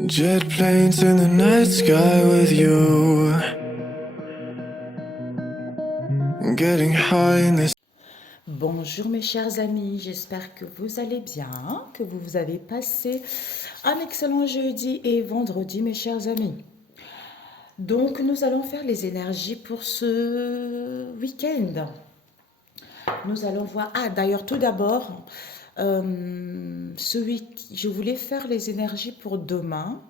Jet planes in the night sky with you. Getting high in this. Bonjour mes chers amis, j'espère que vous allez bien, que vous avez passé un excellent jeudi et vendredi mes chers amis. Donc nous allons faire les énergies pour ce week-end. Nous allons voir, d'ailleurs tout d'abord, je voulais faire les énergies pour demain.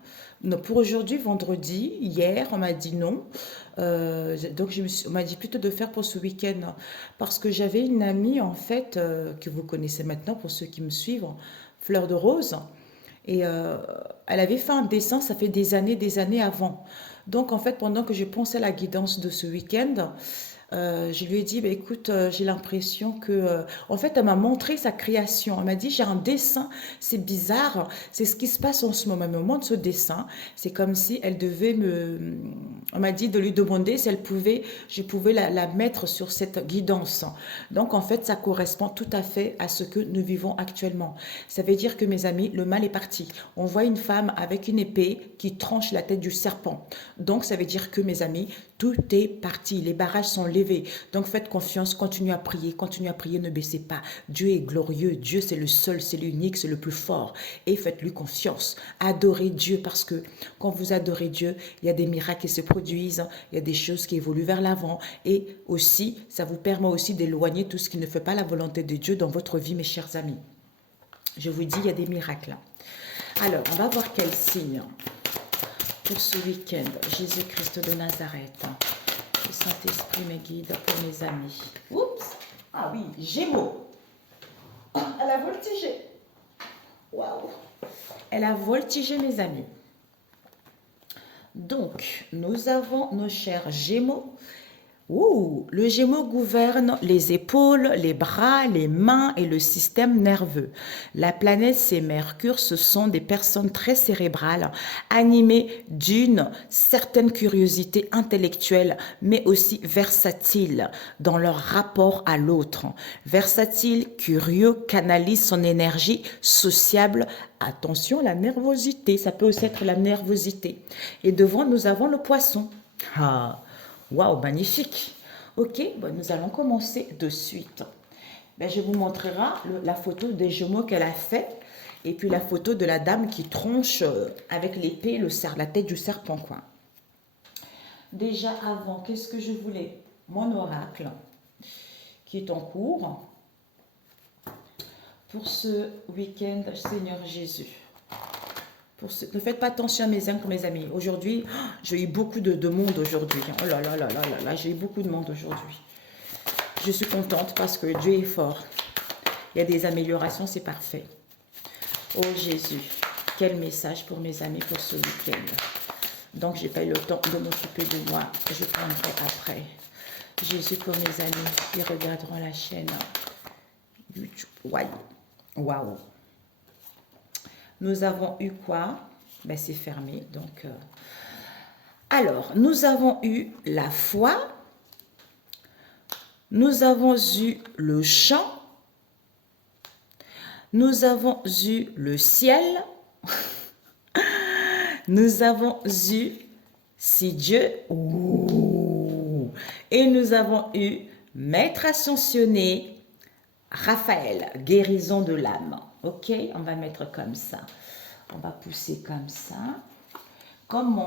Non, pour aujourd'hui, vendredi, hier, on m'a dit non. Donc, on m'a dit plutôt de faire pour ce week-end. Parce que j'avais une amie, en fait, que vous connaissez maintenant pour ceux qui me suivent, Fleur de Rose. Et elle avait fait un dessin, ça fait des années avant. Donc, en fait, pendant que je pensais à la guidance de ce week-end, je lui ai dit, bah, écoute, j'ai l'impression que... En fait, elle m'a montré sa création. Elle m'a dit, j'ai un dessin, c'est bizarre, c'est ce qui se passe en ce moment. Elle me montre ce dessin, c'est comme si elle devait me... On m'a dit de lui demander si je pouvais la mettre sur cette guidance. Donc, en fait, ça correspond tout à fait à ce que nous vivons actuellement. Ça veut dire que, mes amis, le mal est parti. On voit une femme avec une épée qui tranche la tête du serpent. Donc, ça veut dire que, mes amis, tout est parti. Les barrages sont levés. Donc, faites confiance, continuez à prier, ne baissez pas. Dieu est glorieux. Dieu, c'est le seul, c'est l'unique, c'est le plus fort. Et faites-lui confiance. Adorez Dieu parce que quand vous adorez Dieu, il y a des miracles qui se produisent, il y a des choses qui évoluent vers l'avant. Et aussi, ça vous permet aussi d'éloigner tout ce qui ne fait pas la volonté de Dieu dans votre vie, mes chers amis. Je vous dis, il y a des miracles. Alors, on va voir quel signe pour ce week-end. Jésus-Christ de Nazareth. Le Saint-Esprit me guide pour mes amis. Oups! Ah oui, Gémeaux. Elle a voltigé. Waouh! Elle a voltigé, mes amis. Donc, nous avons nos chers Gémeaux. Le Gémeaux gouverne les épaules, les bras, les mains et le système nerveux. La planète, c'est Mercure, ce sont des personnes très cérébrales, animées d'une certaine curiosité intellectuelle, mais aussi versatiles dans leur rapport à l'autre. Versatile, curieux, canalise son énergie sociable. Attention, la nervosité, ça peut aussi être la nervosité. Et devant, nous avons le poisson. Waouh, magnifique. Ok, bon, nous allons commencer de suite. Je vous montrerai la photo des Gémeaux qu'elle a fait et puis la photo de la dame qui tronche avec l'épée la tête du serpent, quoi. Déjà avant, qu'est-ce que je voulais? Mon oracle qui est en cours pour ce week-end, Seigneur Jésus. Ne faites pas attention à mes amis. Aujourd'hui, j'ai eu beaucoup de monde aujourd'hui. Oh là là là là là là, j'ai eu beaucoup de monde aujourd'hui. Je suis contente parce que Dieu est fort. Il y a des améliorations, c'est parfait. Oh Jésus, quel message pour mes amis pour ce week-end. Donc, j'ai pas eu le temps de m'occuper de moi. Je prendrai après. Jésus pour mes amis qui regarderont la chaîne YouTube. Waouh. Nous avons eu quoi? C'est fermé. Donc, alors, nous avons eu la foi. Nous avons eu le chant. Nous avons eu le ciel. Nous avons eu si Dieu. Et nous avons eu Maître ascensionné, Raphaël, guérison de l'âme. Ok, on va mettre comme ça. On va pousser comme ça. Comme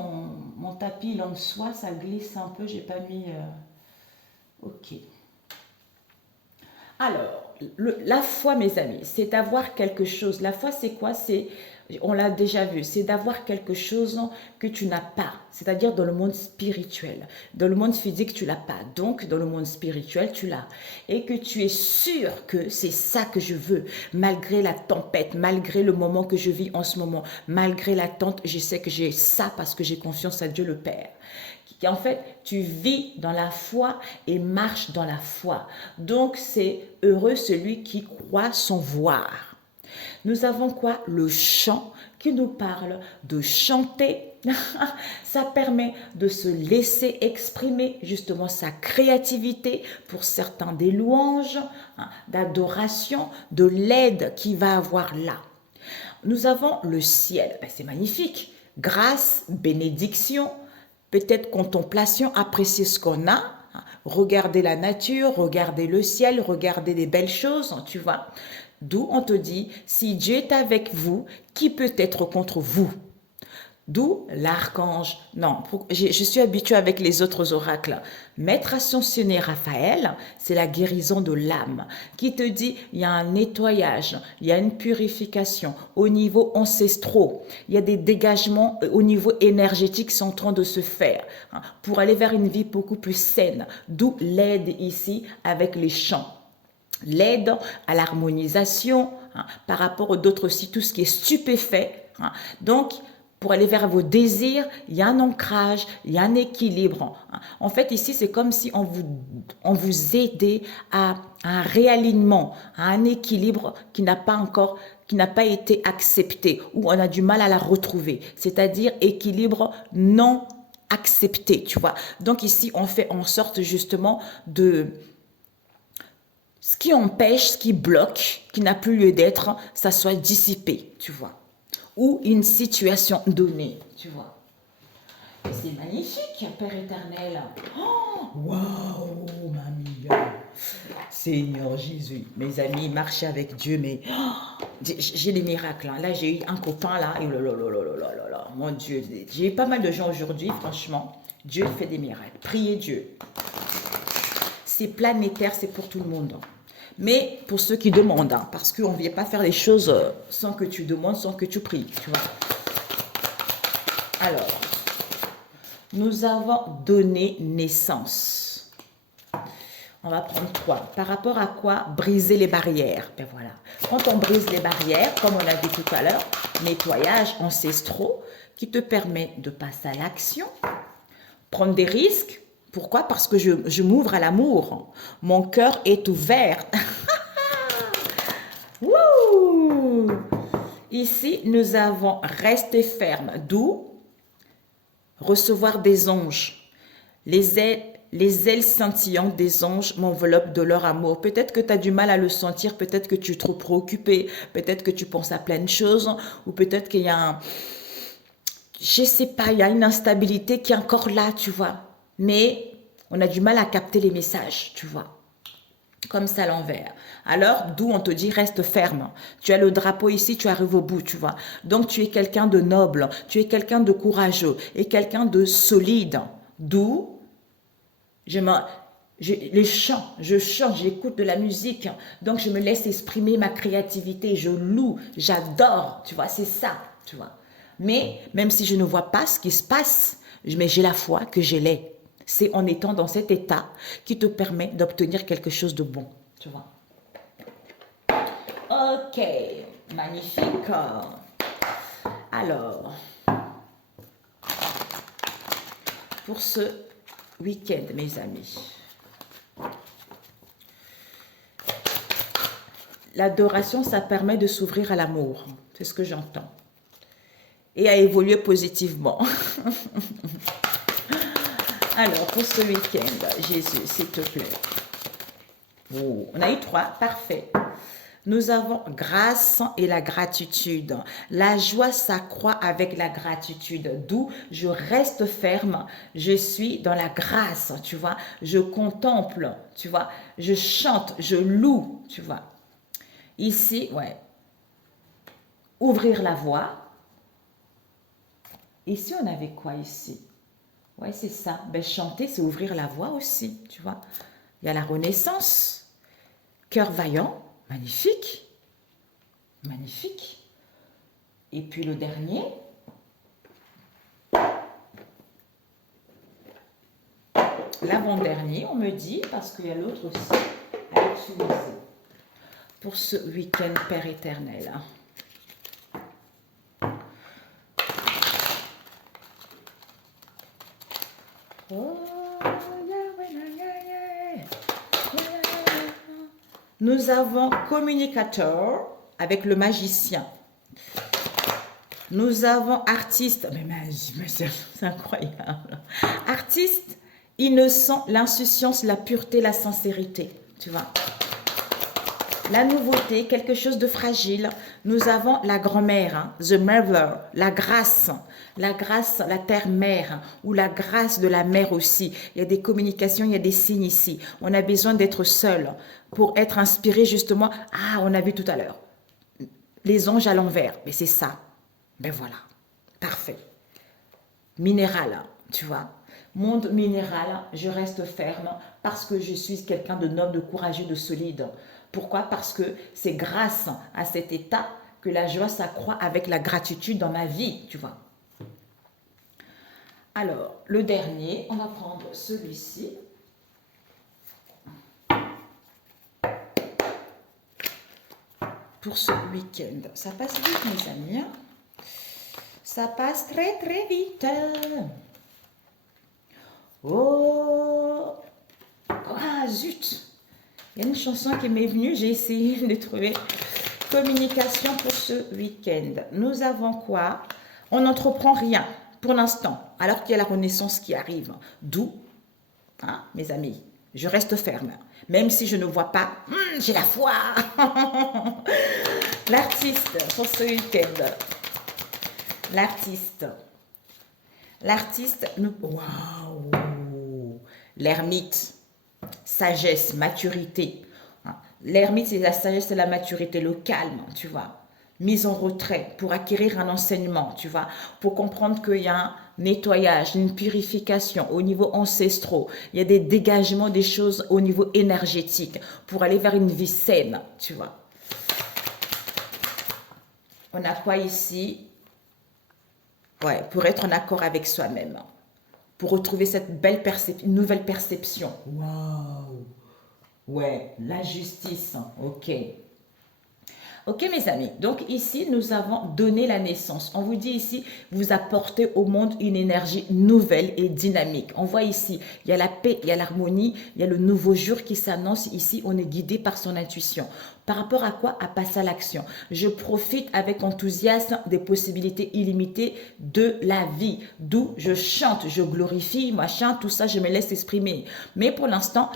mon tapis en soie, ça glisse un peu, j'ai pas mis... Ok. Alors, la foi, mes amis, c'est d'avoir quelque chose. La foi, c'est quoi? On l'a déjà vu, c'est d'avoir quelque chose que tu n'as pas. C'est-à-dire dans le monde spirituel. Dans le monde physique, tu l'as pas. Donc, dans le monde spirituel, tu l'as. Et que tu es sûr que c'est ça que je veux. Malgré la tempête, malgré le moment que je vis en ce moment, malgré l'attente, je sais que j'ai ça parce que j'ai confiance à Dieu le Père. En fait, tu vis dans la foi et marches dans la foi. Donc, c'est heureux celui qui croit sans voir. Nous avons quoi? Le chant qui nous parle de chanter. Ça permet de se laisser exprimer justement sa créativité, pour certains des louanges, d'adoration, de l'aide qu'il va avoir là. Nous avons le ciel. C'est magnifique. grâce, bénédiction, peut-être contemplation, apprécier ce qu'on a, regarder la nature, regarder le ciel, regarder des belles choses, tu vois. D'où on te dit, si Dieu est avec vous, qui peut être contre vous? D'où l'archange. Non, je suis habituée avec les autres oracles. Maître ascensionné Raphaël, c'est la guérison de l'âme qui te dit il y a un nettoyage, il y a une purification au niveau ancestraux, il y a des dégagements au niveau énergétique qui sont en train de se faire pour aller vers une vie beaucoup plus saine. D'où l'aide ici avec les chants. L'aide à l'harmonisation par rapport aux d'autres aussi, tout ce qui est stupéfait. Donc, pour aller vers vos désirs, il y a un ancrage, il y a un équilibre. En fait, ici, c'est comme si on vous aidait à un réalignement, à un équilibre qui n'a pas été accepté, ou on a du mal à la retrouver. C'est-à-dire équilibre non accepté, tu vois. Donc ici, on fait en sorte justement de... Ce qui empêche, ce qui bloque, qui n'a plus lieu d'être, ça soit dissipé, tu vois. Ou une situation donnée, tu vois. Et c'est magnifique, Père éternel. Oh, waouh, mamie. Seigneur Jésus. Mes amis, marcher avec Dieu, mais j'ai des miracles. Là, j'ai eu un copain, là, et mon Dieu. J'ai eu pas mal de gens aujourd'hui, franchement. Dieu fait des miracles. Priez Dieu. C'est planétaire, c'est pour tout le monde. Mais pour ceux qui demandent, parce qu'on ne vient pas faire les choses sans que tu demandes, sans que tu pries, tu vois. Alors, nous avons donné naissance. On va prendre 3. Par rapport à quoi? Briser les barrières. Ben voilà. Quand on brise les barrières, comme on a dit tout à l'heure, nettoyage ancestraux qui te permet de passer à l'action, prendre des risques. Pourquoi? Parce que je m'ouvre à l'amour. Mon cœur est ouvert. Wouh! Ici, nous avons rester ferme. D'où recevoir des anges. Les ailes scintillantes des anges m'enveloppent de leur amour. Peut-être que tu as du mal à le sentir, peut-être que tu es trop préoccupé, peut-être que tu penses à plein de choses, ou peut-être qu'il y a je sais pas, il y a une instabilité qui est encore là, tu vois. Mais on a du mal à capter les messages, tu vois. Comme ça à l'envers. Alors, d'où on te dit, reste ferme. Tu as le drapeau ici, tu arrives au bout, tu vois. Donc, tu es quelqu'un de noble, tu es quelqu'un de courageux et quelqu'un de solide. D'où, les chants, je chante, j'écoute de la musique. Donc, je me laisse exprimer ma créativité, je loue, j'adore, tu vois, c'est ça, tu vois. Mais, même si je ne vois pas ce qui se passe, mais j'ai la foi que je l'ai. C'est en étant dans cet état qui te permet d'obtenir quelque chose de bon, tu vois. Ok, magnifique. Alors, pour ce week-end, mes amis, l'adoration, ça permet de s'ouvrir à l'amour. C'est ce que j'entends. Et à évoluer positivement. Alors, pour ce week-end, Jésus, s'il te plaît. Oh, on a eu 3, parfait. Nous avons grâce et la gratitude. La joie s'accroît avec la gratitude. D'où je reste ferme. Je suis dans la grâce, tu vois. Je contemple, tu vois. Je chante, je loue, tu vois. Ici, ouais. Ouvrir la voie. Ici, on avait quoi ici? Ouais, c'est ça. Ben, chanter, c'est ouvrir la voie aussi, tu vois. Il y a la renaissance. Cœur vaillant. Magnifique. Magnifique. Et puis le dernier. L'avant-dernier, on me dit, parce qu'il y a l'autre aussi à utiliser. Pour ce week-end, Père éternel. Nous avons communicateur avec le magicien. Nous avons artiste. Mais c'est incroyable. Artiste, innocent, l'insouciance, la pureté, la sincérité. Tu vois. La nouveauté, quelque chose de fragile. Nous avons la grand-mère, the mother, la grâce, la grâce, la terre-mère ou la grâce de la mère aussi. Il y a des communications, il y a des signes ici. On a besoin d'être seul pour être inspiré justement. Ah, on a vu tout à l'heure. Les anges à l'envers. Mais c'est ça. Ben voilà. Parfait. Minéral, tu vois. Monde minéral, je reste ferme parce que je suis quelqu'un de noble, de courageux, de solide. Pourquoi? Parce que c'est grâce à cet état que la joie s'accroît avec la gratitude dans ma vie, tu vois. Alors, le dernier, on va prendre celui-ci. Pour ce week-end. Ça passe vite, mes amis. Ça passe très, très vite. Oh! Ah, zut! Il y a une chanson qui m'est venue, j'ai essayé de trouver. Communication pour ce week-end. Nous avons quoi? On n'entreprend rien pour l'instant, alors qu'il y a la renaissance qui arrive. D'où, hein, mes amis, je reste ferme. Même si je ne vois pas, j'ai la foi. L'artiste pour ce week-end. L'artiste. L'artiste, waouh! L'ermite, sagesse, maturité. L'ermite, c'est la sagesse et la maturité, le calme, tu vois. Mise en retrait pour acquérir un enseignement, tu vois. Pour comprendre qu'il y a un nettoyage, une purification au niveau ancestral. Il y a des dégagements des choses au niveau énergétique pour aller vers une vie saine, tu vois. On a quoi ici? Ouais, pour être en accord avec soi-même. Pour retrouver cette belle nouvelle perception. Waouh! Ouais, la justice. Ok. Ok, mes amis. Donc ici, nous avons donné la naissance. On vous dit ici, vous apportez au monde une énergie nouvelle et dynamique. On voit ici, il y a la paix, il y a l'harmonie, il y a le nouveau jour qui s'annonce. Ici, on est guidé par son intuition. Par rapport à quoi? À passer à l'action. Je profite avec enthousiasme des possibilités illimitées de la vie. D'où je chante, je glorifie, machin, tout ça, je me laisse exprimer. Mais pour l'instant,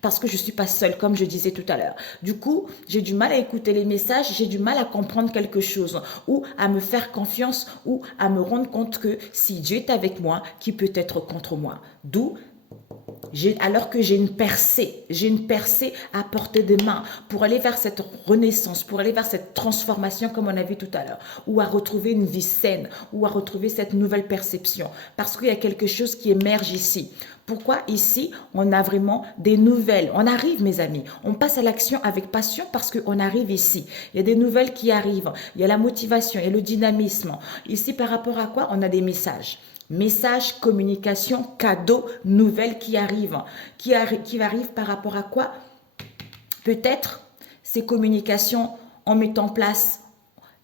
parce que je ne suis pas seule, comme je disais tout à l'heure. Du coup, j'ai du mal à écouter les messages, j'ai du mal à comprendre quelque chose, ou à me faire confiance, ou à me rendre compte que si Dieu est avec moi, qui peut être contre moi? D'où alors que j'ai une percée à portée de main pour aller vers cette renaissance, pour aller vers cette transformation comme on a vu tout à l'heure, ou à retrouver une vie saine, ou à retrouver cette nouvelle perception, parce qu'il y a quelque chose qui émerge ici. Pourquoi ici, on a vraiment des nouvelles? On arrive, mes amis, on passe à l'action avec passion parce qu'on arrive ici. Il y a des nouvelles qui arrivent, il y a la motivation, il y a le dynamisme. Ici, par rapport à quoi? On a des messages. Message, communication, cadeau, nouvelles qui arrivent. Qui arrivent par rapport à quoi? Peut-être ces communications en mettant en place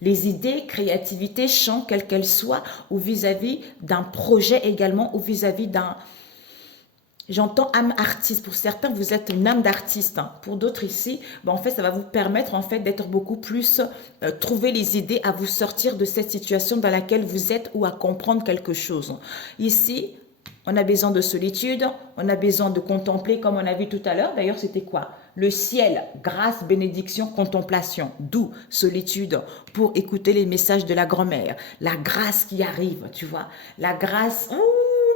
les idées, créativité, chant, quelle qu'elle soit, ou vis-à-vis d'un projet également, ou vis-à-vis d'un... J'entends âme artiste. Pour certains, vous êtes une âme d'artiste. Pour d'autres ici, en fait, ça va vous permettre en fait d'être beaucoup plus, trouver les idées à vous sortir de cette situation dans laquelle vous êtes ou à comprendre quelque chose. Ici, on a besoin de solitude, on a besoin de contempler comme on a vu tout à l'heure. D'ailleurs, c'était quoi? Le ciel, grâce, bénédiction, contemplation. D'où solitude pour écouter les messages de la grand-mère. La grâce qui arrive, tu vois. La grâce...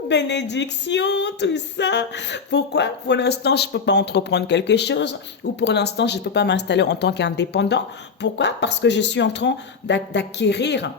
bénédiction, tout ça. Pourquoi? Pour l'instant, je ne peux pas entreprendre quelque chose ou pour l'instant, je ne peux pas m'installer en tant qu'indépendant. Pourquoi? Parce que je suis en train d'acquérir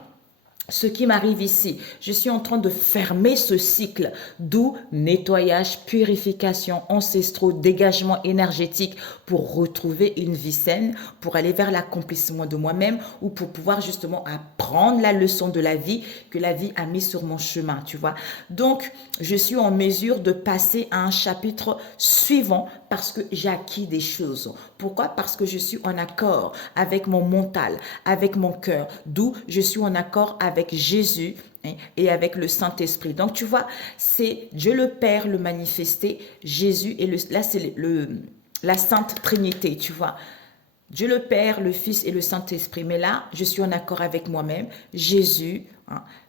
ce qui m'arrive ici. Je suis en train de fermer ce cycle, d'où nettoyage, purification, ancestraux, dégagement énergétique pour retrouver une vie saine, pour aller vers l'accomplissement de moi-même ou pour pouvoir justement apprendre la leçon de la vie que la vie a mis sur mon chemin, tu vois. Donc, je suis en mesure de passer à un chapitre suivant parce que j'ai acquis des choses. Pourquoi? Parce que je suis en accord avec mon mental, avec mon cœur, d'où je suis en accord avec Jésus et avec le Saint-Esprit. Donc, tu vois, c'est Dieu le Père le manifesté, Jésus et là, c'est la Sainte Trinité, tu vois. Dieu le Père, le Fils et le Saint-Esprit. Mais là, je suis en accord avec moi-même. Jésus,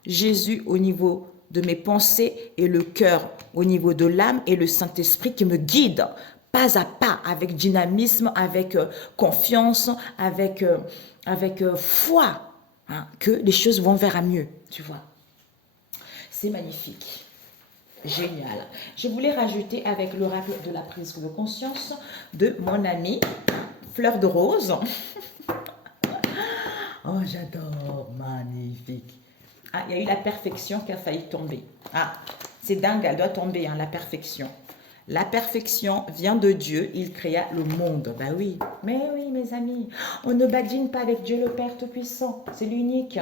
Jésus au niveau de mes pensées et le cœur au niveau de l'âme et le Saint-Esprit qui me guide pas à pas, avec dynamisme, avec confiance, avec foi, que les choses vont vers à mieux, tu vois. C'est magnifique. Génial. Je voulais rajouter avec l'oracle de la prise de conscience de mon amie Fleur de Rose. Oh, j'adore. Magnifique. Ah, il y a eu la perfection qui a failli tomber. Ah, c'est dingue, elle doit tomber, hein, la perfection. La perfection vient de Dieu, il créa le monde. Ben oui, mais oui, mes amis, on ne badine pas avec Dieu le Père Tout-Puissant, c'est l'unique.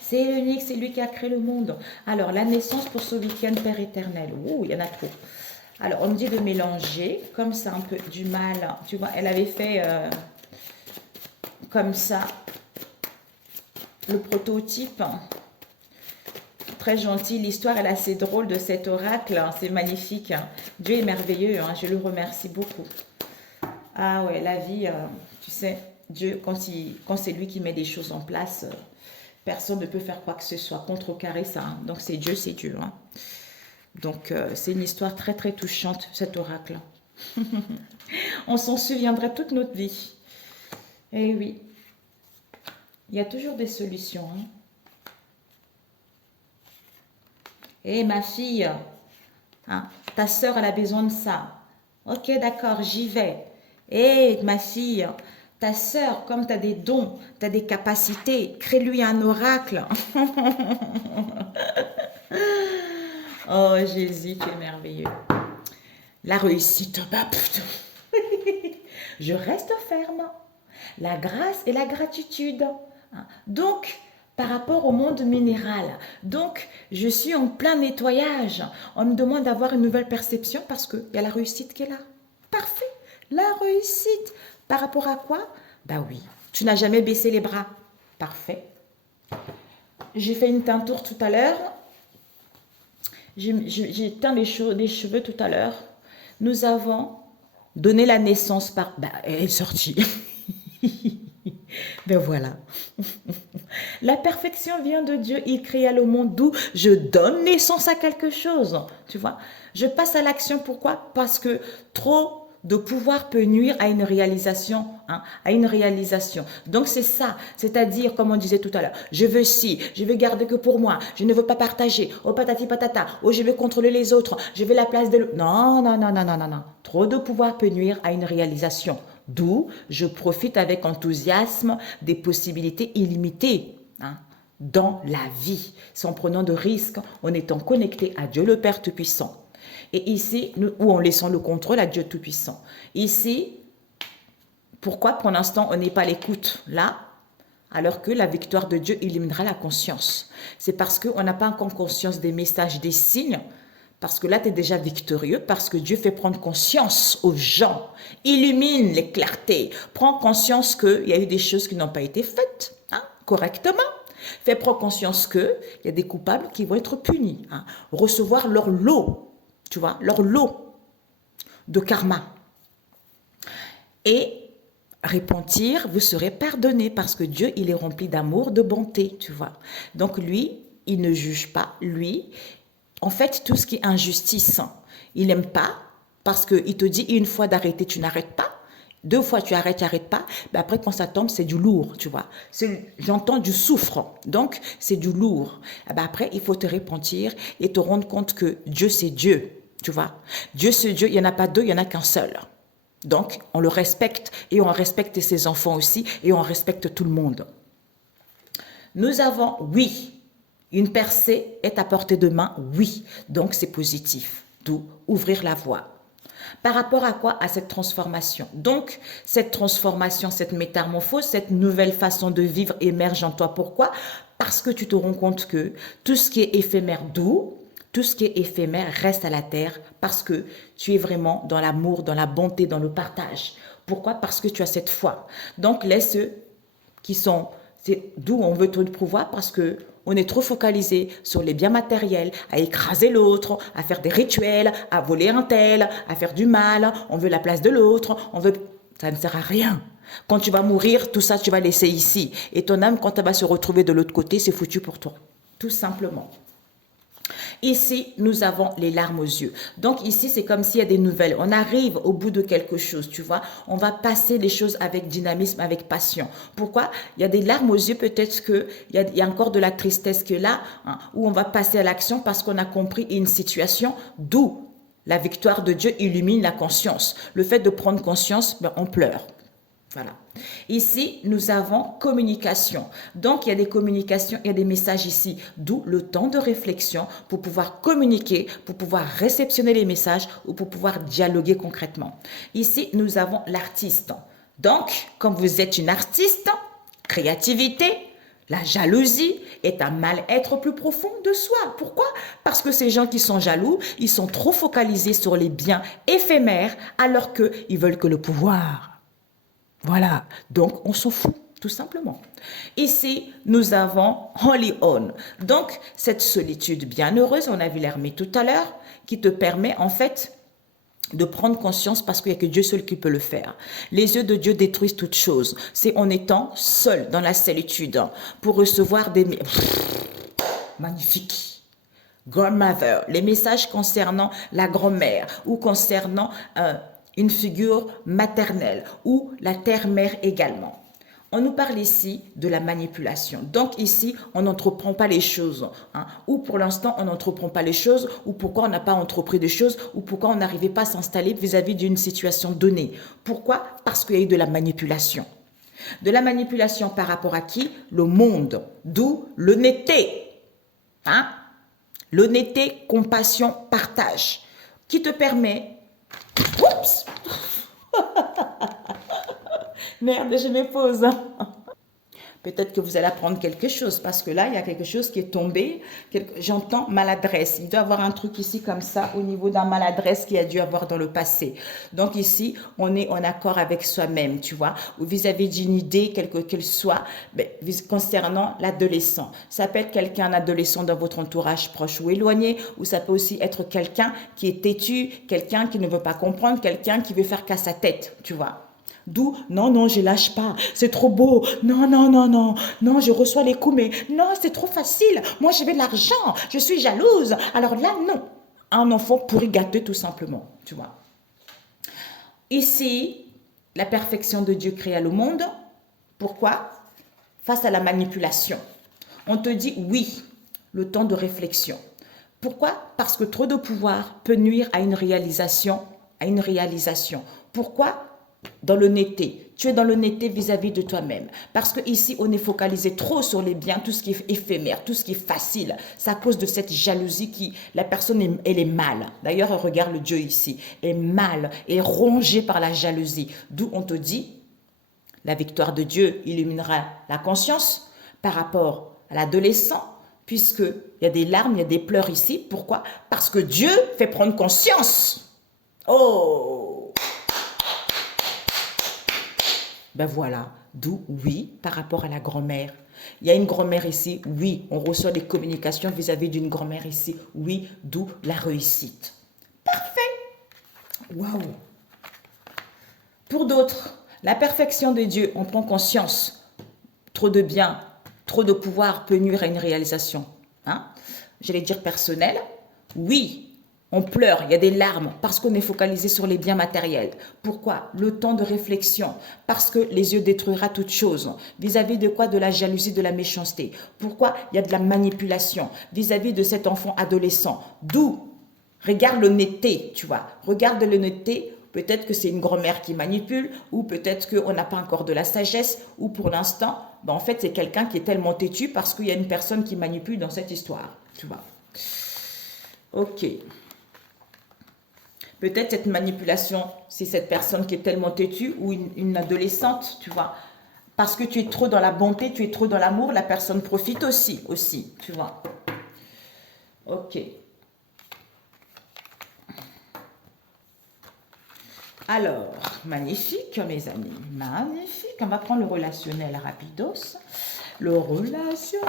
C'est l'unique, c'est lui qui a créé le monde. Alors, la naissance pour ce week-end Père éternel. Ouh, il y en a trop. Alors, on me dit de mélanger, comme ça, un peu du mal. Tu vois, elle avait fait comme ça le prototype. Très gentil, l'histoire est assez drôle de cet oracle, hein. C'est magnifique. Hein. Dieu est merveilleux, hein. Je le remercie beaucoup. Ah ouais, la vie, tu sais, Dieu, quand c'est lui qui met des choses en place, personne ne peut faire quoi que ce soit, contrecarrer ça. Hein. Donc c'est Dieu. Hein. Donc c'est une histoire très très touchante, cet oracle. On s'en souviendrait toute notre vie. Eh oui, il y a toujours des solutions, hein. Eh ma fille, hein, ta sœur elle a besoin de ça. Ok, d'accord, j'y vais. Eh ma fille, ta sœur, comme tu as des dons, tu as des capacités, crée-lui un oracle. Oh Jésus, tu es merveilleux. La réussite, bah, je reste ferme. La grâce et la gratitude. Donc, par rapport au monde minéral. Donc, je suis en plein nettoyage. On me demande d'avoir une nouvelle perception parce qu'il y a la réussite qui est là. Parfait. La réussite. Par rapport à quoi? Bah oui. Tu n'as jamais baissé les bras. Parfait. J'ai fait une teinture tout à l'heure. J'ai teint les cheveux tout à l'heure. Nous avons donné la naissance par... Bah, elle est sortie. Ben voilà. La perfection vient de Dieu. Il créa le monde d'où je donne naissance à quelque chose. Tu vois, je passe à l'action. Pourquoi? Parce que trop de pouvoir peut nuire à une réalisation. Hein, à une réalisation. Donc c'est ça. C'est-à-dire, comme on disait tout à l'heure, je veux ci, je veux garder que pour moi. Je ne veux pas partager. Oh patati patata. Oh je veux contrôler les autres. Je veux la place de l'autre. Non, non, non, non, non, non, non. Trop de pouvoir peut nuire à une réalisation. D'où je profite avec enthousiasme des possibilités illimitées, hein, dans la vie, sans prenant de risques, en étant connecté à Dieu le Père Tout-Puissant. Et ici, ou en laissant le contrôle à Dieu Tout-Puissant. Ici, pourquoi pour l'instant on n'est pas à l'écoute là, alors que la victoire de Dieu illuminera la conscience? C'est parce qu'on n'a pas encore conscience des messages, des signes. Parce que là, tu es déjà victorieux, parce que Dieu fait prendre conscience aux gens, illumine les clartés, prends conscience qu'il y a eu des choses qui n'ont pas été faites, hein, correctement. Fais prendre conscience qu'il y a des coupables qui vont être punis, hein, recevoir leur lot, tu vois, leur lot de karma. Et repentir, vous serez pardonné parce que Dieu, il est rempli d'amour, de bonté, tu vois. Donc lui, il ne juge pas, lui, en fait, tout ce qui est injustice, il n'aime pas parce qu'il te dit une fois d'arrêter, tu n'arrêtes pas. 2 fois, tu n'arrêtes pas. Mais après, quand ça tombe, c'est du lourd, tu vois. J'entends du souffre. Donc, c'est du lourd. Et ben après, il faut te repentir et te rendre compte que Dieu, c'est Dieu, tu vois. Dieu, c'est Dieu. Il n'y en a pas 2, il n'y en a qu'un seul. Donc, on le respecte et on respecte ses enfants aussi et on respecte tout le monde. Nous avons, oui, une percée est à portée de main, oui. Donc, c'est positif. D'où ouvrir la voie. Par rapport à quoi? À cette transformation. Donc, cette transformation, cette métamorphose, cette nouvelle façon de vivre émerge en toi. Pourquoi? Parce que tu te rends compte que tout ce qui est éphémère, d'où tout ce qui est éphémère reste à la terre parce que tu es vraiment dans l'amour, dans la bonté, dans le partage. Pourquoi? Parce que tu as cette foi. Donc, laisse ceux qui sont... C'est d'où on veut tout pouvoir parce que on est trop focalisé sur les biens matériels, à écraser l'autre, à faire des rituels, à voler un tel, à faire du mal. On veut la place de l'autre. On veut... Ça ne sert à rien. Quand tu vas mourir, tout ça, tu vas laisser ici. Et ton âme, quand elle va se retrouver de l'autre côté, c'est foutu pour toi. Tout simplement. Ici, nous avons les larmes aux yeux. Donc ici, c'est comme s'il y a des nouvelles. On arrive au bout de quelque chose, tu vois. On va passer les choses avec dynamisme, avec passion. Pourquoi? Il y a des larmes aux yeux, peut-être il y a encore de la tristesse qui est là, hein, où on va passer à l'action parce qu'on a compris une situation, d'où la victoire de Dieu illumine la conscience. Le fait de prendre conscience, ben, on pleure. Voilà. Ici, nous avons communication. Donc, il y a des communications, il y a des messages ici, d'où le temps de réflexion pour pouvoir communiquer, pour pouvoir réceptionner les messages ou pour pouvoir dialoguer concrètement. Ici, nous avons l'artiste. Donc, comme vous êtes une artiste, créativité, la jalousie est un mal-être plus profond de soi. Pourquoi? Parce que ces gens qui sont jaloux, ils sont trop focalisés sur les biens éphémères alors qu'ils veulent que le pouvoir. Voilà, donc on s'en fout, tout simplement. Ici, nous avons Holy On. Donc, cette solitude bienheureuse, on a vu l'hermée tout à l'heure, qui te permet en fait de prendre conscience parce qu'il n'y a que Dieu seul qui peut le faire. Les yeux de Dieu détruisent toutes choses. C'est en étant seul dans la solitude pour recevoir des... Magnifique. Grandmother, les messages concernant la grand-mère ou concernant une figure maternelle ou la terre-mère également. On nous parle ici de la manipulation. Donc ici, on n'entreprend pas les choses. Hein, ou pour l'instant, on n'entreprend pas les choses, ou pourquoi on n'a pas entrepris des choses, ou pourquoi on n'arrivait pas à s'installer vis-à-vis d'une situation donnée. Pourquoi? Parce qu'il y a eu de la manipulation. De la manipulation par rapport à qui? Le monde. D'où l'honnêteté. Hein? L'honnêteté, compassion, partage, qui te permet... Oups! Merde, je me pose. Peut-être que vous allez apprendre quelque chose parce que là, il y a quelque chose qui est tombé. J'entends maladresse. Il doit y avoir un truc ici comme ça au niveau d'un maladresse qui a dû avoir dans le passé. Donc ici, on est en accord avec soi-même, tu vois, ou vis-à-vis d'une idée, quelle qu'elle soit, concernant l'adolescent. Ça peut être quelqu'un, un adolescent dans votre entourage proche ou éloigné, ou ça peut aussi être quelqu'un qui est têtu, quelqu'un qui ne veut pas comprendre, quelqu'un qui veut faire qu'à sa tête, tu vois. D'où, non, non, je lâche pas, c'est trop beau, non, non, non, non, non, je reçois les coups, mais non, c'est trop facile, moi je veux de l'argent, je suis jalouse, alors là, non. Un enfant pourri gâté tout simplement, tu vois. Ici, la perfection de Dieu créa le monde, pourquoi? Face à la manipulation. On te dit oui, le temps de réflexion. Pourquoi? Parce que trop de pouvoir peut nuire à une réalisation, Pourquoi? Dans l'honnêteté. Tu es dans l'honnêteté vis-à-vis de toi-même. Parce que ici, on est focalisé trop sur les biens, tout ce qui est éphémère, tout ce qui est facile. C'est à cause de cette jalousie qui, la personne, elle est mal. D'ailleurs, regarde le Dieu ici, est mal, est rongé par la jalousie. D'où on te dit, la victoire de Dieu illuminera la conscience par rapport à l'adolescent, puisqu'il y a des larmes, il y a des pleurs ici. Pourquoi? Parce que Dieu fait prendre conscience. Oh! Ben voilà, d'où oui par rapport à la grand-mère. Il y a une grand-mère ici, oui, on reçoit des communications vis-à-vis d'une grand-mère ici, oui, d'où la réussite. Parfait. Waouh. Pour d'autres, la perfection de Dieu, on prend conscience. Trop de bien, trop de pouvoir peut nuire à une réalisation. Hein? J'allais dire personnelle. Oui, on pleure, il y a des larmes parce qu'on est focalisé sur les biens matériels. Pourquoi? Le temps de réflexion. Parce que les yeux détruira toute chose. Vis-à-vis de quoi? De la jalousie, de la méchanceté. Pourquoi? Il y a de la manipulation vis-à-vis de cet enfant adolescent. D'où? Regarde l'honnêteté, tu vois. Regarde l'honnêteté. Peut-être que c'est une grand-mère qui manipule, ou peut-être qu'on n'a pas encore de la sagesse, ou pour l'instant, en fait, c'est quelqu'un qui est tellement têtu parce qu'il y a une personne qui manipule dans cette histoire, tu vois. Ok. Peut-être cette manipulation, c'est cette personne qui est tellement têtue ou une adolescente, tu vois. Parce que tu es trop dans la bonté, tu es trop dans l'amour, la personne profite aussi, tu vois. Ok. Alors, magnifique, mes amis, magnifique. On va prendre le relationnel rapidos. Le relationnel.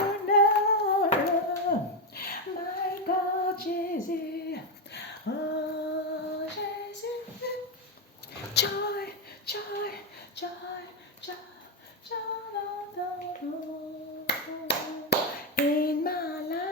My God, Jésus. Oh, Jésus. Joy, joy, joy, joy, joy, in my life.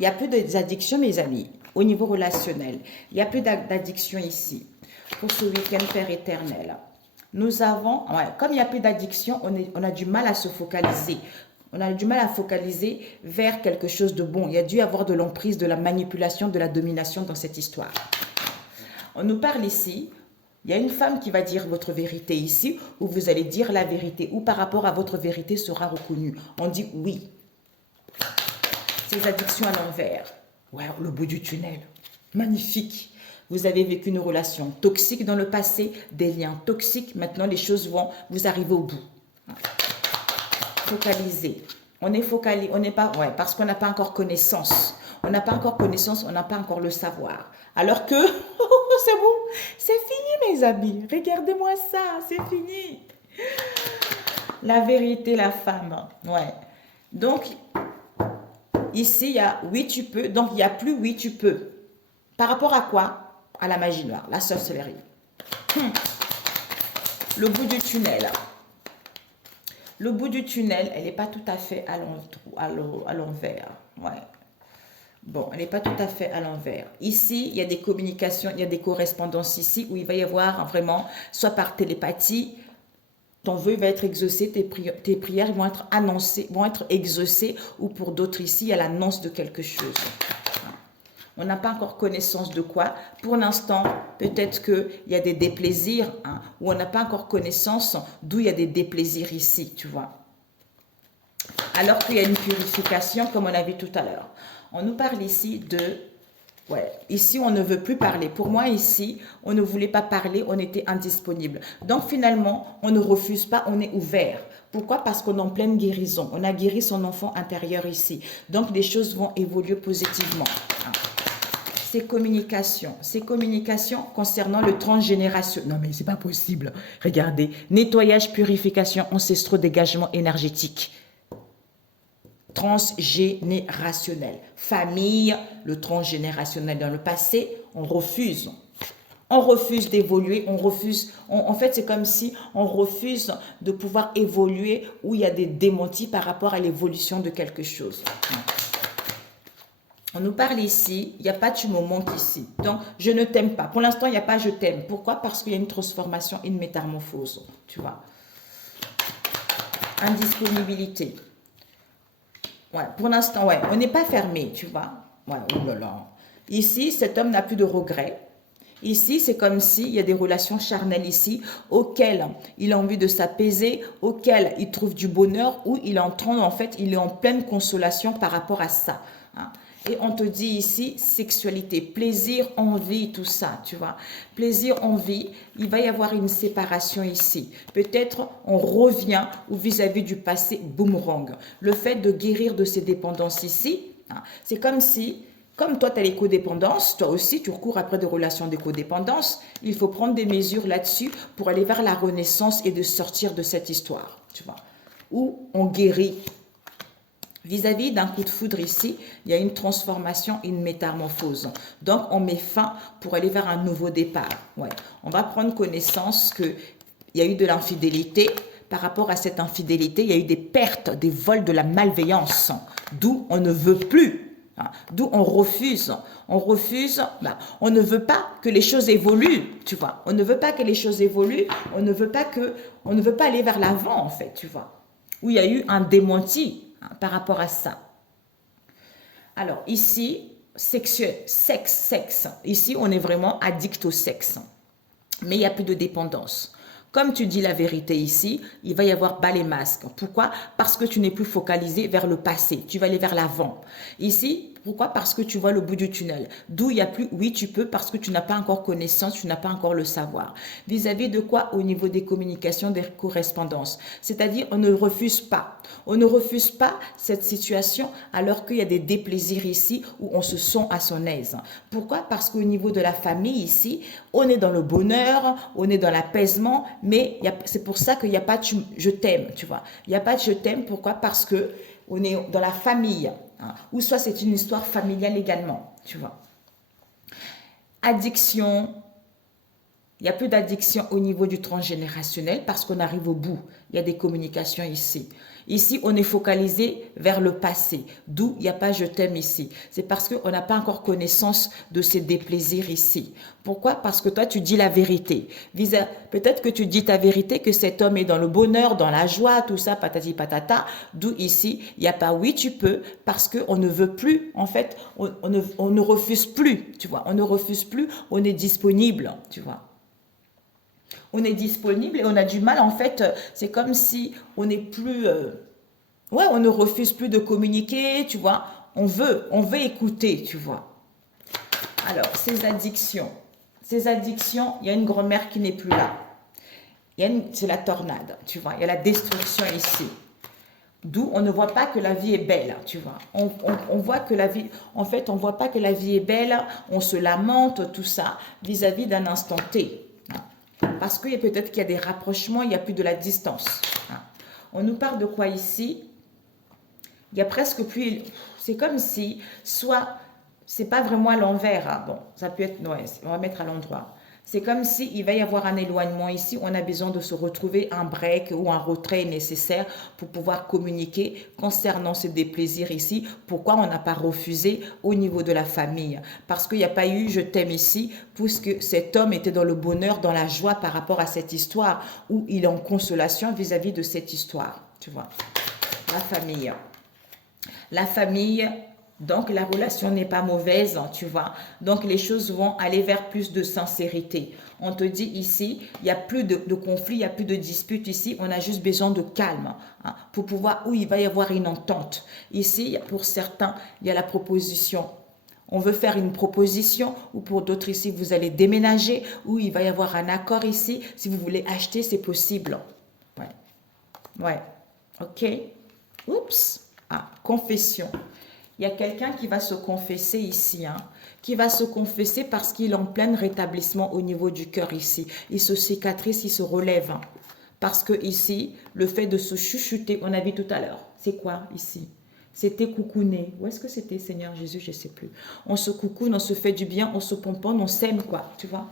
Il n'y a plus d'addiction, mes amis, au niveau relationnel. Il n'y a plus d'addiction ici. Pour ce week-end Père éternel. Nous avons, comme il n'y a plus d'addiction, on a du mal à se focaliser. On a du mal à focaliser vers quelque chose de bon. Il y a dû y avoir de l'emprise, de la manipulation, de la domination dans cette histoire. On nous parle ici, il y a une femme qui va dire votre vérité ici, ou vous allez dire la vérité, ou par rapport à votre vérité sera reconnue. On dit oui. Ces addictions à l'envers. Ouais, le bout du tunnel. Magnifique. Vous avez vécu une relation toxique dans le passé, des liens toxiques. Maintenant, les choses vont, vous arrivez au bout. Focalisé. On est focalisé, on n'est pas, parce qu'on n'a pas encore connaissance. On n'a pas encore connaissance, on n'a pas encore le savoir. Alors que, c'est bon, c'est fini mes amis. Regardez-moi ça, c'est fini. La vérité, la femme. Ouais. Donc, ici, il y a oui, tu peux. Donc, il n'y a plus oui, tu peux. Par rapport à quoi? À la magie noire, la sorcellerie. Le bout du tunnel. Le bout du tunnel, elle n'est pas tout à fait à l'envers. Ouais. Bon, elle n'est pas tout à fait à l'envers. Ici, il y a des communications, il y a des correspondances ici où il va y avoir vraiment, soit par télépathie, ton vœu va être exaucé, tes prières vont être annoncées, vont être exaucées, ou pour d'autres ici, il y a l'annonce de quelque chose. On n'a pas encore connaissance de quoi. Pour l'instant, peut-être qu'il y a des déplaisirs, ou on n'a pas encore connaissance d'où il y a des déplaisirs ici, tu vois. Alors qu'il y a une purification, comme on a vu tout à l'heure. On nous parle ici de... Ouais, ici, on ne veut plus parler. Pour moi, ici, on ne voulait pas parler, on était indisponible. Donc, finalement, on ne refuse pas, on est ouvert. Pourquoi? Parce qu'on est en pleine guérison. On a guéri son enfant intérieur ici. Donc, les choses vont évoluer positivement. Ces communications concernant le transgénérationnel. Non, mais c'est pas possible. Regardez, nettoyage, purification, ancestraux, dégagement énergétique. Transgénérationnel. Famille, le transgénérationnel dans le passé, on refuse. On refuse d'évoluer, on refuse. En fait, c'est comme si on refuse de pouvoir évoluer où il y a des démentis par rapport à l'évolution de quelque chose. On nous parle ici, il n'y a pas tu me manques ici. Donc, je ne t'aime pas. Pour l'instant, il n'y a pas je t'aime. Pourquoi? Parce qu'il y a une transformation, une métamorphose. Tu vois. Indisponibilité. Ouais, pour l'instant, ouais, on n'est pas fermé, tu vois. Ouais, oh là là. Ici, cet homme n'a plus de regrets. Ici, c'est comme s'il y a des relations charnelles ici, auxquelles il a envie de s'apaiser, auxquelles il trouve du bonheur, où il est en train, en fait, il est en pleine consolation par rapport à ça. Et on te dit ici, sexualité, plaisir, envie, tout ça, tu vois. Plaisir, envie, il va y avoir une séparation ici. Peut-être on revient ou vis-à-vis du passé, boomerang. Le fait de guérir de ces dépendances ici, c'est comme si, comme toi tu as les codépendances, toi aussi tu recours après des relations de codépendance, il faut prendre des mesures là-dessus pour aller vers la renaissance et de sortir de cette histoire, tu vois. Où on guérit. Vis-à-vis d'un coup de foudre ici, il y a une transformation, une métamorphose. Donc, on met fin pour aller vers un nouveau départ. Ouais. On va prendre connaissance qu'il y a eu de l'infidélité. Par rapport à cette infidélité, il y a eu des pertes, des vols, de la malveillance. D'où on ne veut plus. D'où on refuse. On refuse, on ne veut pas que les choses évoluent, tu vois. On ne veut pas que les choses évoluent. On ne veut pas aller vers l'avant, en fait, tu vois. Où il y a eu un démenti par rapport à ça. Alors, ici, sexe. Ici, on est vraiment addict au sexe. Mais il n'y a plus de dépendance. Comme tu dis la vérité ici, il va y avoir bas les masques. Pourquoi? Parce que tu n'es plus focalisé vers le passé. Tu vas aller vers l'avant. Ici, pourquoi? Parce que tu vois le bout du tunnel. D'où il n'y a plus, oui, tu peux, parce que tu n'as pas encore connaissance, tu n'as pas encore le savoir. Vis-à-vis de quoi? Au niveau des communications, des correspondances. C'est-à-dire, on ne refuse pas. On ne refuse pas cette situation alors qu'il y a des déplaisirs ici où on se sent à son aise. Pourquoi? Parce qu'au niveau de la famille ici, on est dans le bonheur, on est dans l'apaisement, mais c'est pour ça qu'il n'y a pas de je t'aime, tu vois. Il n'y a pas de je t'aime, pourquoi? Parce que on est dans la famille, ou soit c'est une histoire familiale également, tu vois. Addiction, il n'y a plus d'addiction au niveau du transgénérationnel parce qu'on arrive au bout. Il y a des communications ici. Ici, on est focalisé vers le passé, d'où il n'y a pas je t'aime ici. C'est parce qu'on n'a pas encore connaissance de ces déplaisirs ici. Pourquoi? Parce que toi, tu dis la vérité. Peut-être que tu dis ta vérité, que cet homme est dans le bonheur, dans la joie, tout ça, patati patata. D'où ici, il n'y a pas oui, tu peux, parce qu'on ne veut plus, en fait, on ne refuse plus, tu vois. On ne refuse plus, on est disponible, tu vois. On est disponible et on a du mal, en fait, c'est comme si on n'est plus... ouais, on ne refuse plus de communiquer, tu vois. On veut écouter, tu vois. Alors, ces addictions, il y a une grand-mère qui n'est plus là. C'est la tornade, tu vois. Il y a la destruction ici. D'où on ne voit pas que la vie est belle, tu vois. On voit que la vie, en fait, on ne voit pas que la vie est belle, on se lamente, tout ça, vis-à-vis d'un instant T. Parce que peut-être qu'il y a des rapprochements, il n'y a plus de la distance. On nous parle de quoi ici? Il y a presque plus... C'est comme si, soit, c'est pas vraiment à l'envers. Bon, ça peut être... Ouais, on va mettre à l'endroit. C'est comme s'il va y avoir un éloignement ici. On a besoin de se retrouver, un break ou un retrait nécessaire pour pouvoir communiquer concernant ce déplaisir ici. Pourquoi on n'a pas refusé au niveau de la famille? Parce qu'il n'y a pas eu je t'aime ici, puisque cet homme était dans le bonheur, dans la joie par rapport à cette histoire, où il est en consolation vis-à-vis de cette histoire. Tu vois, la famille. La famille... Donc, la relation n'est pas mauvaise, tu vois. Donc, les choses vont aller vers plus de sincérité. On te dit ici, il n'y a plus de conflit, il n'y a plus de dispute ici. On a juste besoin de calme pour pouvoir, où il va y avoir une entente. Ici, pour certains, il y a la proposition. On veut faire une proposition, ou pour d'autres ici, vous allez déménager, ou il va y avoir un accord ici. Si vous voulez acheter, c'est possible. Ouais. Ouais. OK. Oups. Confession. Il y a quelqu'un qui va se confesser ici, qui va se confesser parce qu'il est en plein rétablissement au niveau du cœur ici. Il se cicatrise, il se relève. Parce que ici, le fait de se chuchoter, on a vu tout à l'heure, c'est quoi ici? C'était coucouner. Où est-ce que c'était, Seigneur Jésus? Je ne sais plus. On se coucoune, on se fait du bien, on se pomponne, on s'aime, quoi, tu vois?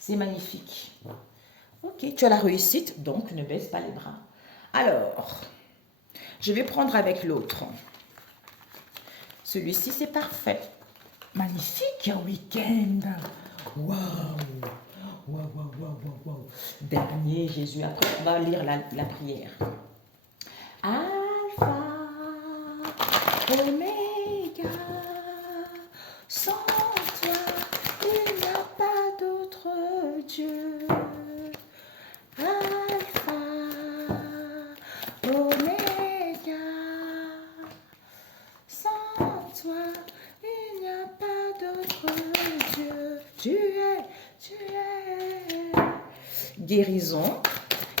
C'est magnifique. Ok, tu as la réussite, donc ne baisse pas les bras. Alors, je vais prendre avec l'autre. Celui-ci, c'est parfait. Magnifique, un week-end. Waouh. Waouh, waouh, waouh, waouh. Dernier Jésus. Après, on va lire la prière. Alpha, Oméga, sans toi, il n'y a pas d'autre Dieu. Alpha, Oméga, sans toi, il n'y a pas d'autre Dieu. Tu es. Guérison.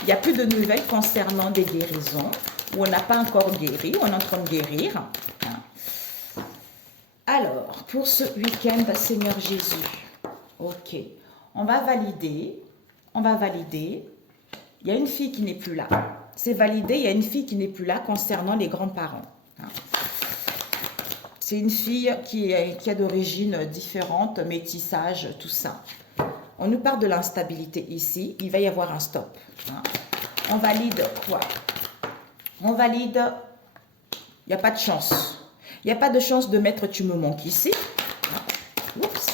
Il n'y a plus de nouvelles concernant des guérisons, où on n'a pas encore guéri, on est en train de guérir. Alors, pour ce week-end, Seigneur Jésus, ok, on va valider. Il y a une fille qui n'est plus là. C'est validé, il y a une fille qui n'est plus là concernant les grands-parents. C'est une fille qui a d'origine différente, métissage, tout ça. On nous parle de l'instabilité ici. Il va y avoir un stop. On valide quoi? On valide, il n'y a pas de chance. Il n'y a pas de chance de mettre tu me manques ici. Oups.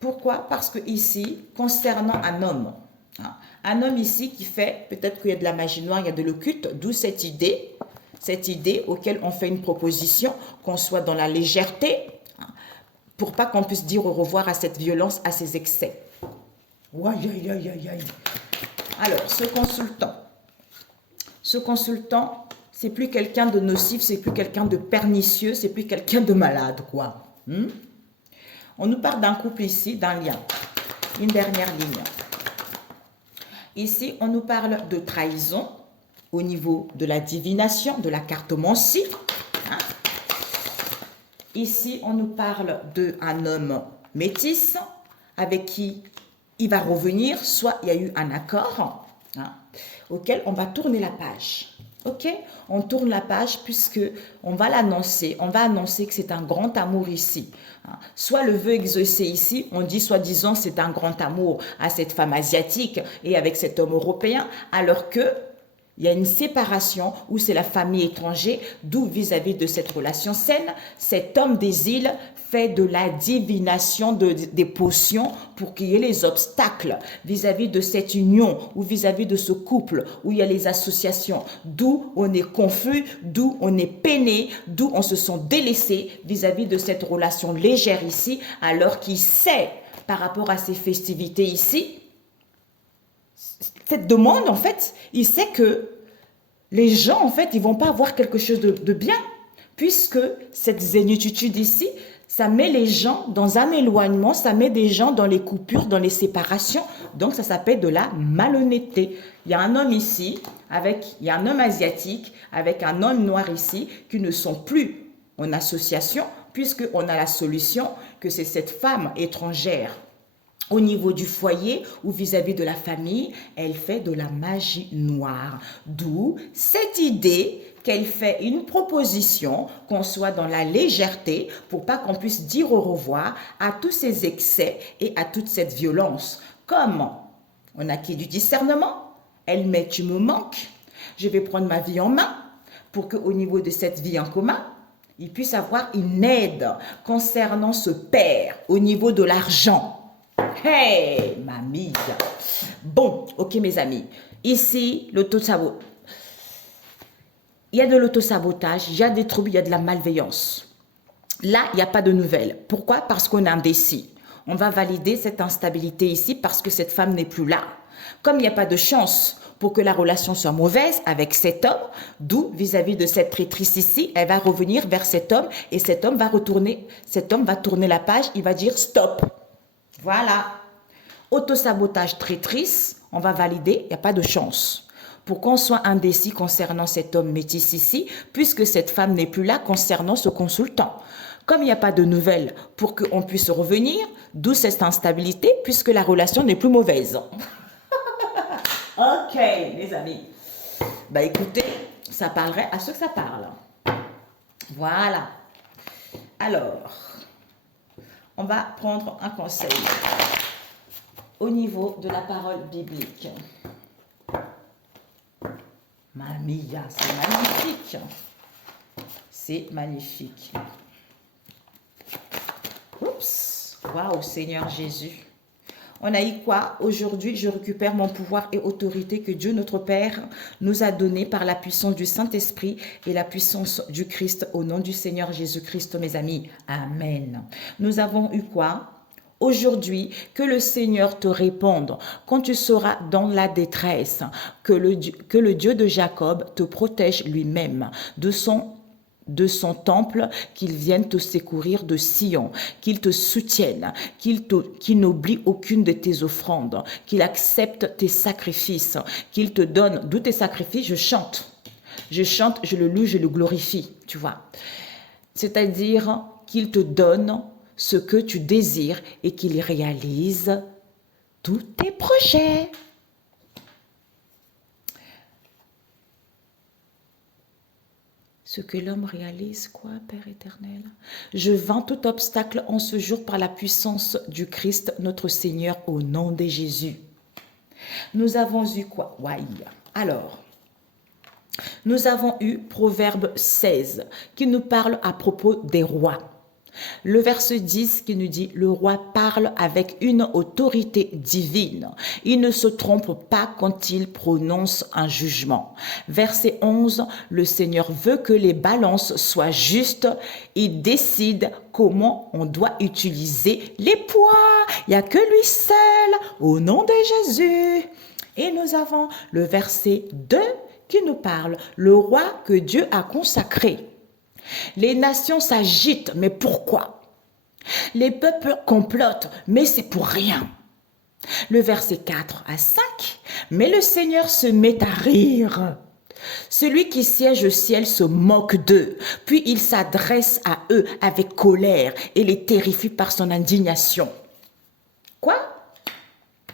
Pourquoi? Parce que ici, concernant un homme ici qui fait, peut-être qu'il y a de la magie noire, il y a de l'occulte, d'où cette idée auquel on fait une proposition, qu'on soit dans la légèreté, pour pas qu'on puisse dire au revoir à cette violence, à ces excès. Aïe, aïe, aïe, aïe. Alors, ce consultant, c'est plus quelqu'un de nocif, c'est plus quelqu'un de pernicieux, c'est plus quelqu'un de malade, quoi. On nous parle d'un couple ici, d'un lien. Une dernière ligne. Ici, on nous parle de trahison au niveau de la divination, de la cartomancie. Ici, on nous parle d'un homme métis avec qui il va revenir, soit il y a eu un accord auquel on va tourner la page. Ok? On tourne la page puisque on va l'annoncer. On va annoncer que c'est un grand amour ici. Soit le vœu exaucé ici, on dit soi-disant c'est un grand amour à cette femme asiatique et avec cet homme européen, alors que Il y a une séparation où c'est la famille étrangère, d'où vis-à-vis de cette relation saine, cet homme des îles fait de la divination des potions pour qu'il y ait les obstacles vis-à-vis de cette union ou vis-à-vis de ce couple où il y a les associations, d'où on est confus, d'où on est peiné, d'où on se sent délaissé vis-à-vis de cette relation légère ici, alors qu'il sait par rapport à ces festivités ici, cette demande, en fait, il sait que les gens, en fait, ils vont pas avoir quelque chose de bien, puisque cette zénitude ici, ça met les gens dans un éloignement, ça met des gens dans les coupures, dans les séparations. Donc, ça s'appelle de la malhonnêteté. Il y a un homme ici, il y a un homme asiatique avec un homme noir ici, qui ne sont plus en association, puisqu'on a la solution que c'est cette femme étrangère au niveau du foyer ou vis-à-vis de la famille, elle fait de la magie noire. D'où cette idée qu'elle fait une proposition, qu'on soit dans la légèreté pour pas qu'on puisse dire au revoir à tous ces excès et à toute cette violence. Comment? On a qui du discernement? Elle met tu me manques, je vais prendre ma vie en main pour qu'au niveau de cette vie en commun, il puisse avoir une aide concernant ce père au niveau de l'argent. Hey, mamie. Bon, ok mes amis. Ici, l'autosabotage. Il y a de l'autosabotage, il y a des troubles, il y a de la malveillance. Là, il n'y a pas de nouvelles. Pourquoi? Parce qu'on est indécis. On va valider cette instabilité ici parce que cette femme n'est plus là. Comme il n'y a pas de chance pour que la relation soit mauvaise avec cet homme, d'où vis-à-vis de cette traîtrise ici, elle va revenir vers cet homme et cet homme va tourner la page, il va dire stop. Voilà. Autosabotage, traîtrise, on va valider, il n'y a pas de chance. Pour qu'on soit indécis concernant cet homme métis ici, puisque cette femme n'est plus là concernant ce consultant. Comme il n'y a pas de nouvelles pour qu'on puisse revenir, d'où cette instabilité, puisque la relation n'est plus mauvaise. Ok, les amis. Bah écoutez, ça parlerait à ceux que ça parle. Voilà. Alors, on va prendre un conseil au niveau de la parole biblique. Mamia, c'est magnifique. C'est magnifique. Oups, waouh, Seigneur Jésus. On a eu quoi? Aujourd'hui, je récupère mon pouvoir et autorité que Dieu notre Père nous a donné par la puissance du Saint-Esprit et la puissance du Christ au nom du Seigneur Jésus-Christ, mes amis. Amen. Nous avons eu quoi? Aujourd'hui, que le Seigneur te réponde quand tu seras dans la détresse, que le Dieu de Jacob te protège lui-même de son temple, qu'il vienne te secourir de Sion, qu'il te soutienne, qu'il n'oublie aucune de tes offrandes, qu'il accepte tes sacrifices, qu'il te donne, d'où tes sacrifices, je chante, je le loue, je le glorifie, tu vois. C'est-à-dire qu'il te donne ce que tu désires et qu'il réalise tous tes projets. Ce que l'homme réalise, quoi, Père éternel? Je vainc tout obstacle en ce jour par la puissance du Christ, notre Seigneur, au nom de Jésus. Nous avons eu quoi? Ouais. Alors, nous avons eu Proverbe 16 qui nous parle à propos des rois. Le verset 10 qui nous dit « Le roi parle avec une autorité divine. Il ne se trompe pas quand il prononce un jugement. » Verset 11 « Le Seigneur veut que les balances soient justes. Il décide comment on doit utiliser les poids. Il n'y a que lui seul, au nom de Jésus. » Et nous avons le verset 2 qui nous parle « Le roi que Dieu a consacré. » Les nations s'agitent, mais pourquoi? Les peuples complotent, mais c'est pour rien. Le verset 4 à 5, mais le Seigneur se met à rire. Celui qui siège au ciel se moque d'eux, puis il s'adresse à eux avec colère et les terrifie par son indignation. Quoi?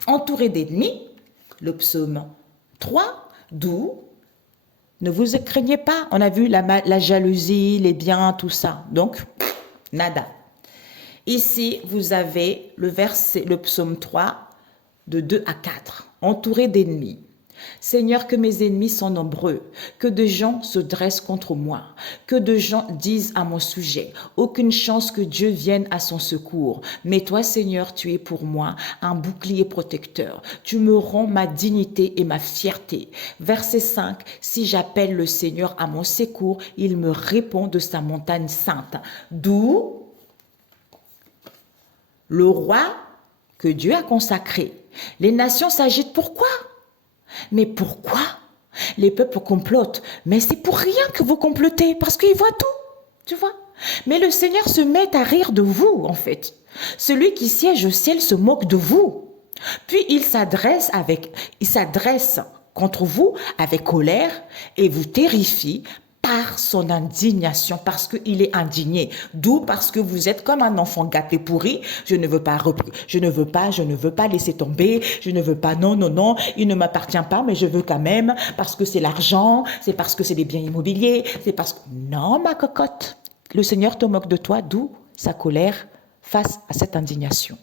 Entouré d'ennemis, le psaume 3, d'où ne vous craignez pas, on a vu la jalousie, les biens, tout ça. Donc, nada. Ici, vous avez le psaume 3, de 2 à 4, entouré d'ennemis. Seigneur, que mes ennemis sont nombreux, que de gens se dressent contre moi, que de gens disent à mon sujet, aucune chance que Dieu vienne à son secours. Mais toi, Seigneur, tu es pour moi un bouclier protecteur. Tu me rends ma dignité et ma fierté. Verset 5, si j'appelle le Seigneur à mon secours, il me répond de sa montagne sainte. D'où le roi que Dieu a consacré. Les nations s'agitent. Pourquoi? Mais pourquoi les peuples complotent? Mais c'est pour rien que vous complotez, parce qu'il voit tout, tu vois. Mais le Seigneur se met à rire de vous, en fait. Celui qui siège au ciel se moque de vous. Puis il s'adresse contre vous avec colère et vous terrifie par son indignation, parce qu'il est indigné. D'où parce que vous êtes comme un enfant gâté pourri. Je ne veux pas laisser tomber. Je ne veux pas, non, non, non, il ne m'appartient pas, mais je veux quand même, parce que c'est l'argent, c'est parce que c'est des biens immobiliers, c'est parce que... Non, ma cocotte, le Seigneur te moque de toi, d'où sa colère face à cette indignation.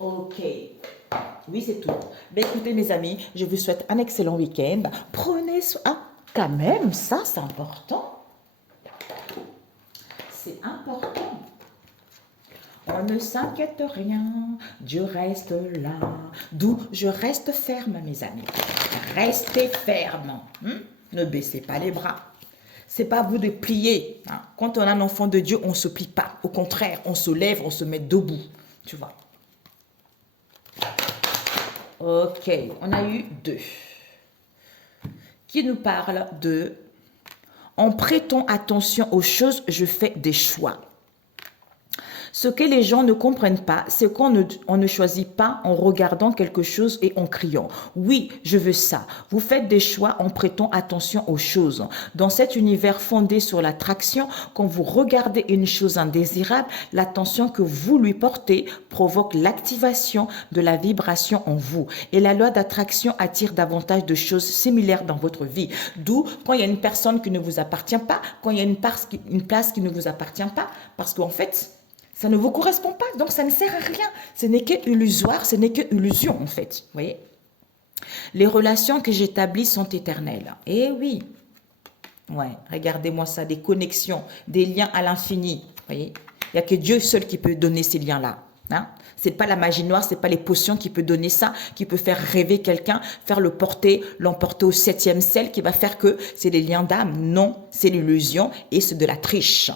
Ok. Oui, c'est tout. Ben, écoutez, mes amis, je vous souhaite un excellent week-end. Prenez soin... Ah, quand même, ça, c'est important. C'est important. On ne s'inquiète rien, Dieu reste là. D'où je reste ferme, mes amis. Restez ferme. Ne baissez pas les bras. C'est pas à vous de plier. Quand on a un enfant de Dieu, on ne se plie pas. Au contraire, on se lève, on se met debout. Tu vois. Ok, on a eu 2. Qui nous parle de « En prêtant attention aux choses, je fais des choix ». Ce que les gens ne comprennent pas, c'est qu'on ne choisit pas en regardant quelque chose et en criant. Oui, je veux ça. Vous faites des choix en prêtant attention aux choses. Dans cet univers fondé sur l'attraction, quand vous regardez une chose indésirable, l'attention que vous lui portez provoque l'activation de la vibration en vous. Et la loi d'attraction attire davantage de choses similaires dans votre vie. D'où, quand il y a une personne qui ne vous appartient pas, quand il y a une place qui ne vous appartient pas, parce qu'en fait, ça ne vous correspond pas, donc ça ne sert à rien. Ce n'est que illusoire, ce n'est que illusion en fait. Vous voyez? Les relations que j'établis sont éternelles. Eh oui. Ouais, regardez-moi ça, des connexions, des liens à l'infini. Vous voyez? Il n'y a que Dieu seul qui peut donner ces liens-là. Hein? C'est pas la magie noire, c'est pas les potions qui peut donner ça, qui peut faire rêver quelqu'un, faire l'emporter au 7e ciel, qui va faire que c'est des liens d'âme. Non, c'est l'illusion et c'est de la triche.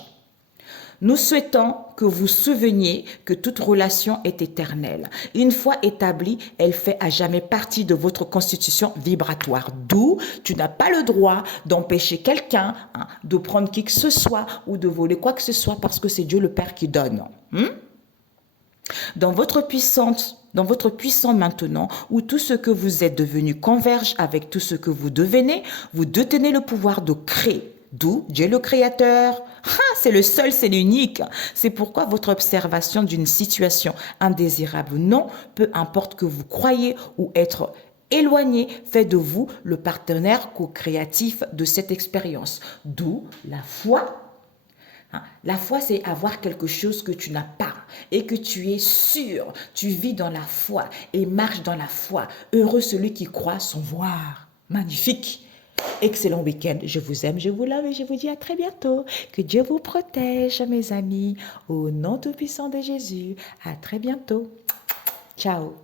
Nous souhaitons que vous souveniez que toute relation est éternelle. Une fois établie, elle fait à jamais partie de votre constitution vibratoire. D'où tu n'as pas le droit d'empêcher quelqu'un de prendre qui que ce soit ou de voler quoi que ce soit parce que c'est Dieu le Père qui donne. Dans votre puissant maintenant, où tout ce que vous êtes devenu converge avec tout ce que vous devenez, vous détenez le pouvoir de créer. D'où Dieu le Créateur. C'est le seul, c'est l'unique. C'est pourquoi votre observation d'une situation indésirable ou non, peu importe que vous croyez ou être éloigné, fait de vous le partenaire co-créatif de cette expérience. D'où la foi. La foi, c'est avoir quelque chose que tu n'as pas et que tu es sûr. Tu vis dans la foi et marches dans la foi. Heureux celui qui croit sans voir. Magnifique. Excellent week-end. Je vous aime, je vous love et je vous dis à très bientôt. Que Dieu vous protège, mes amis. Au nom tout puissant de Jésus. À très bientôt. Ciao.